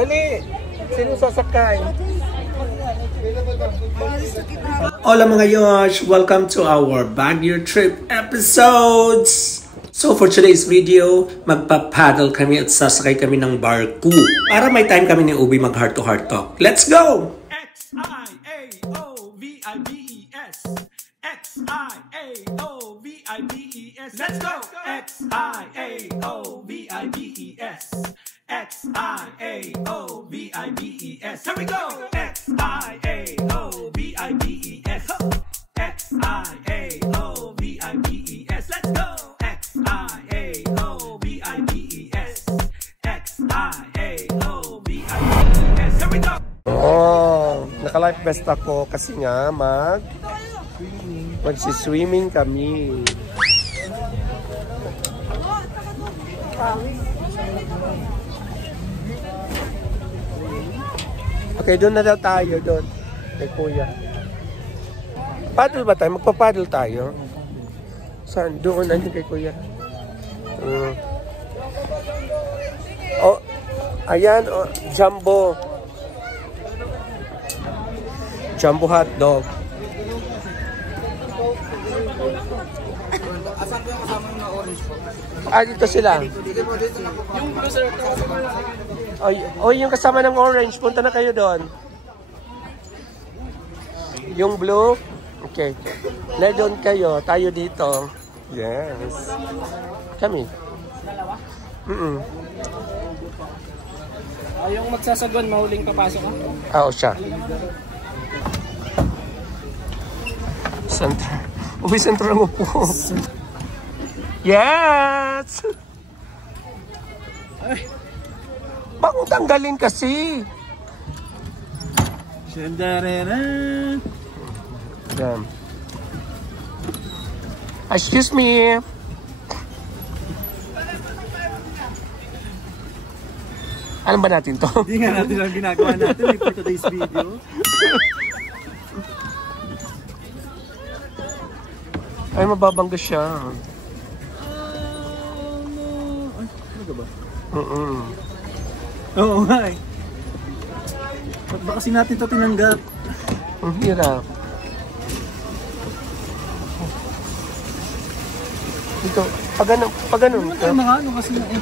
Dali! Sino sasakay? Hola mga Yosh! Welcome to our Baguio trip episodes! So for today's video, magpa-paddle kami at sasakay kami ng barko para may time kami ni Ubi mag heart to heart talk. Let's go! X-I-A-O-V-I-B-E-S X-I-A-O-V-I-B-E-S Let's go! X-I-A-O-V-I-B-E-S X-I-A-O-V-I-B-E-S Here we go! X-I-A-O-V-I-B-E-S X-I-A-O-V-I-B-E-S Let's go! X-I-A-O-V-I-B-E-S X-I-A-O-V-I-B-E-S Here we go! Oh, naka-life vest ako kasi nga magsi-swimming kami. Okay, doon na daw tayo doon. Kay Kuya. Paddle ba tayo? Magpa-paddle tayo. Saan? Doon. Andun kay Kuya. Oh, ayan. Oh, jumbo. Jumbo hotdog. Asan po yung kasama yung orange po? Ah, dito sila. Dito na po. Yung blue sir, Oh, yung kasama ng orange, punta na kayo doon. Yung blue? Okay. Na doon kayo, tayo dito. Yes. Kami. yung magsasagon, mahuling papasok ka? Oo, siya. Center. Uwi, center mo po. Yes! Bakit tanggalin kasi? Shandarera. Damn. Excuse me. Alam ba natin to? Hindi nga natin lang ginagawa natin for today's video. Ay, mababangga siya. Ay, ano ba? Oo nga eh. Ba't ba kasi natin ito tinanggap? Ang hirap. Dito, pag ganun. Ay, mga ano kasi na eh.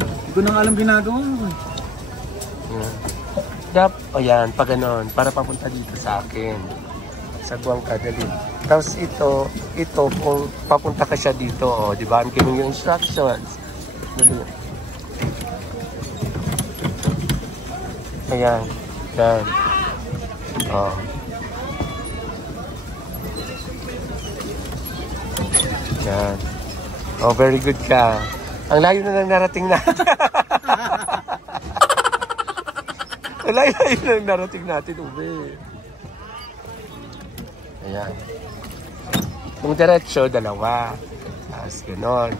Hindi ko na nga alam ginagawa ko eh. Ayan, pag ganun, para papunta dito sa akin. Sa Guang Kadali. Tapos ito, kung papunta ka siya dito, oh, di ba? Ang giving yung instructions. Ayan. Yan. Oh. Yan. Oh, very good ka. Ang layo na lang narating natin. Ang layo na lang narating natin, Ube. Ayan. Kung diretso, dalawa. Tapos ganon.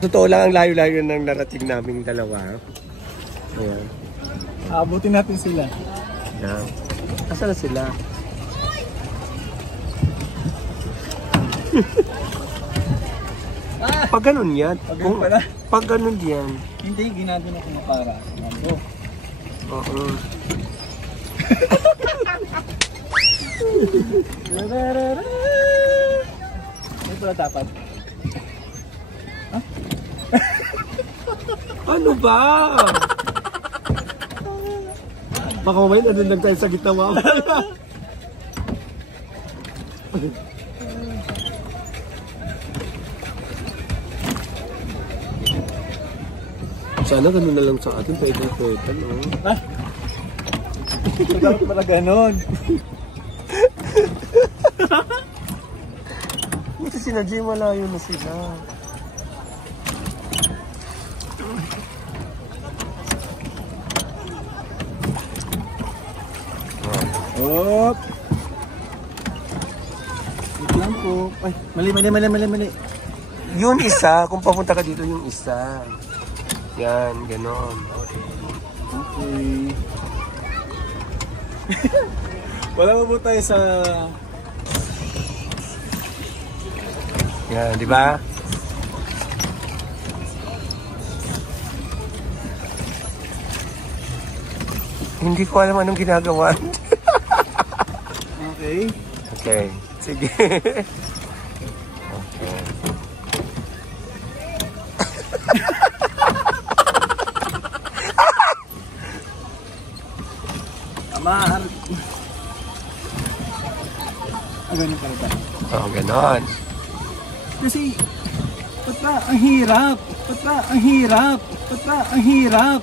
Totoo lang ang layo-layo ng narating naming dalawa. Ayan. Aabutin natin sila. Ayan. Asa na sila? Pag ganun yan. Pag ganun yan. Hindi, ginagawa ko na para. Oo. Ano pala dapat? Huh? Ano ba? Baka mamaya nandun lang tayo sa gitna mo. Sana ganun na lang sa atin. Pwede, no? Ha? Dapat pala ganon. Buti sila Jay, malayo na sila. Hop! Wait lang po. Ay, mali. Yun isa, kung papunta ka dito yung isa. Yan, ganon. Okay. Wala mo po tayo sa Yan, di ba? Hindi ko alam anong ginagawa. Okay. Okay, sige. Okay. Tama. Ganun pala ba? Oh, ganon. Kasi, ba't ba ang hirap? Ba't ba ang hirap? Ba't ba ang hirap?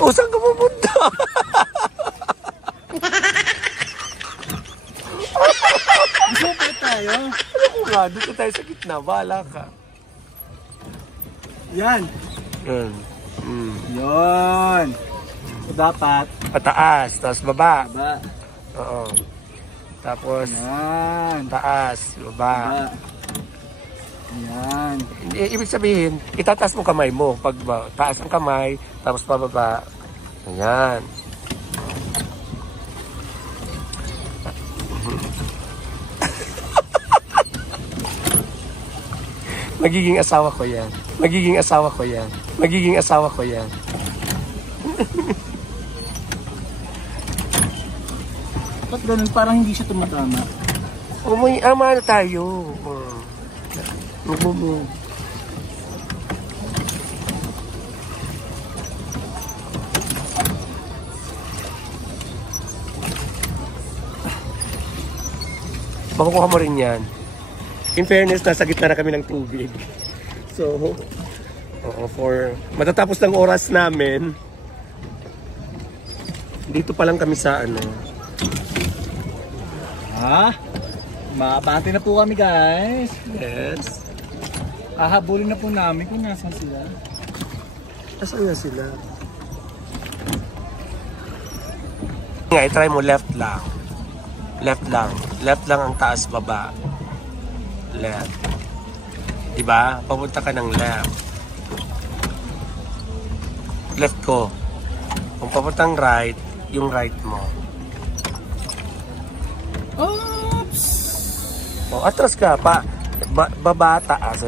O, saan ka pupunta? Gusto pa tayo? Ano ko nga, dito tayo sa gitna, bahala ka. Yan. Yan. Yun. So, dapat, Pataas, tapos baba. ba? Oo. Tapos, Yan. taas, baba. Ba? Yan. Ibig sabihin, itataas mo kamay mo. Pag taas ang kamay, tapos pababa. Ayan. Magiging asawa ko yan. Magiging asawa ko yan. Magiging asawa ko yan. Ba't ganun? Parang hindi siya tumatama. Umuwi, ama na tayo. Move. Makukuha mo rin yan. In fairness, nasa gitna na kami ng tubig. So, for matatapos ng oras namin, dito pa lang kami sa ano. Ha? Mabante na po kami, guys. Yes. Hahabulin na po namin kung nasan sila. Nasaan nga sila? Nga, i-try mo left lang. Left lang. Left lang ang taas baba. Left. Diba? Papunta ka ng left. Left ko. Kung papuntang right, yung right mo. Oops! O, atras ka. Baba, taas.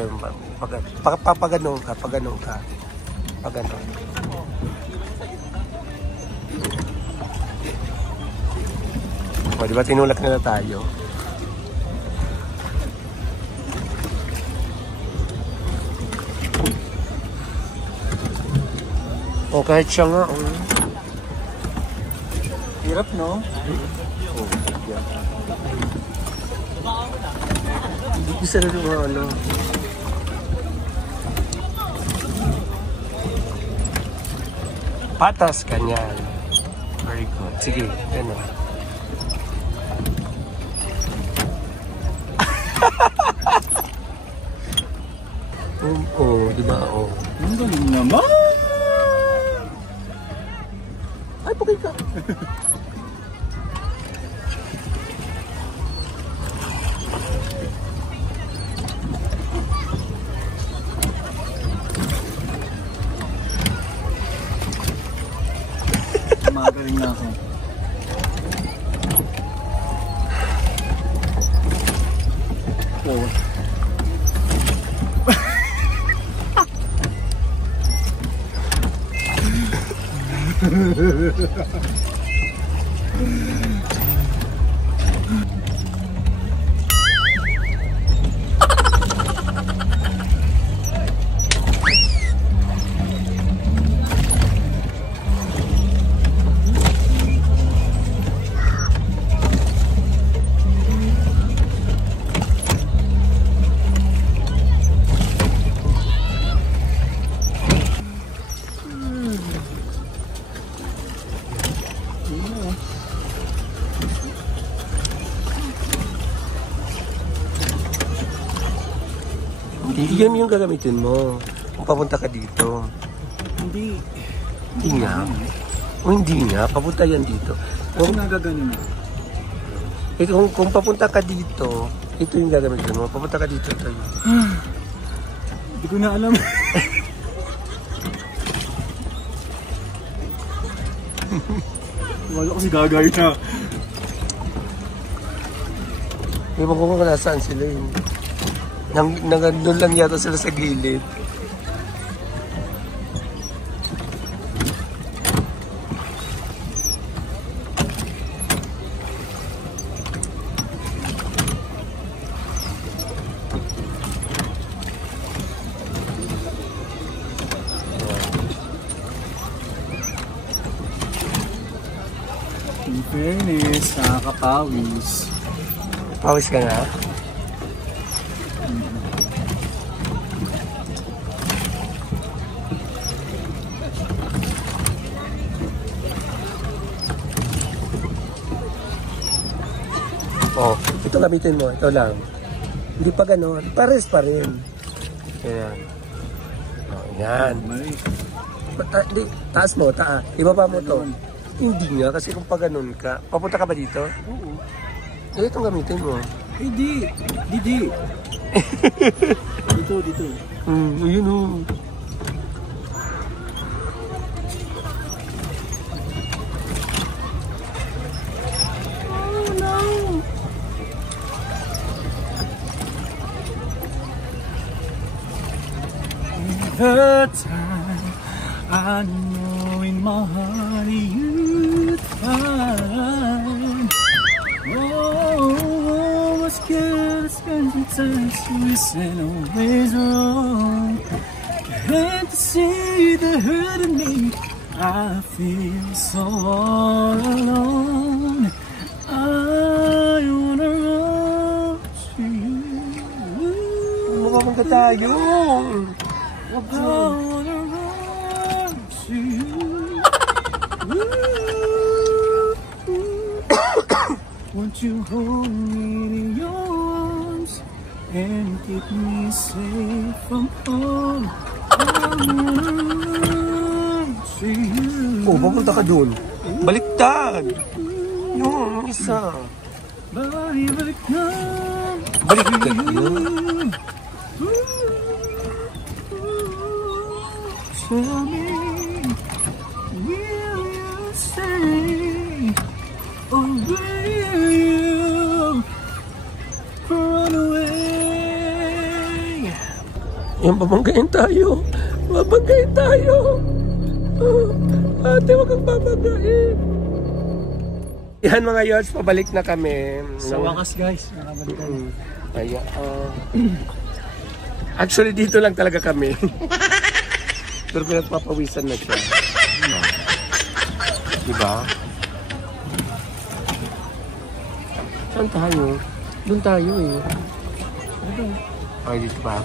Paganon ka. Paganon. O, diba tinulak na tayo? O, kahit siya nga. Hirap, no? Hindi ko sarili mga ano. Patas ka niyan. Very good. Sige, ano. Oo, di ba? Oo. Ang galing naman! Ay, pukay ka. Magaling na ako. Oh. Yan yung gagamitin mo. Kung papunta ka dito. Hindi. Hindi nga. O hindi nga. Papunta yan dito. Kasi nagaganin mo. Kung papunta ka dito, ito yung gagamitin mo. Papunta ka dito. Ito yun. Hindi ko na alam. Wala kasi gagawin na. Ewan ko kung nasaan sila yun. Doon lang yata sila sa gilid. In fairness, nakakapawis. Pawis ka na? Oh, ito gamitin mo. Ito lang. Hindi pa gano'n. Pares pa rin. Yan. Oh, yan. Taas mo, ibaba mo to. Hindi nga, kasi kung pa gano'n ka. Papunta ka ba dito? Oo. Eh, itong gamitin mo. Hindi. Dito. Ayun o. Oh no! The time I know in my heart you'd find. Oh, was scared to spend some time sweet and always wrong. Can't see the hurt in me. I feel so all alone. I wanna run to you. Mukha ka tayo. I wanna run to you. Won't you hold me in your arms and keep me safe from harm? I wanna run to you. Oh, papunta ka dun. Baliktad. Yung isa. Baliktad yun. Tell me, will you stay or will you run away? Yan, babanggain tayo. Babanggain tayo. Ate, wag kang babanggain. Yan mga yods, pabalik na kami. Sa wakas guys, nakabalik kami. Kaya, actually, dito lang talaga kami. Pero pinagpapawisan na siya. Diba? Saan tayo? Doon tayo eh. Ay, dito ba?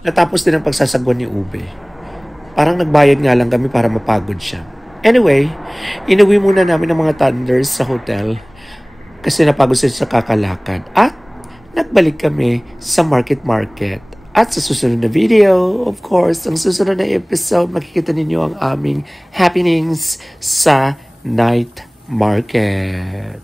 Natapos din ang pagsasagwan ni Ube. Parang nagbayad nga lang kami para mapagod siya. Anyway, inuwi muna namin ang mga Thunders sa hotel kasi napagod sila sa kakalakad. At nagbalik kami sa market. At sa susunod na video, of course, ang susunod na episode, makikita ninyo ang aming happenings sa night market.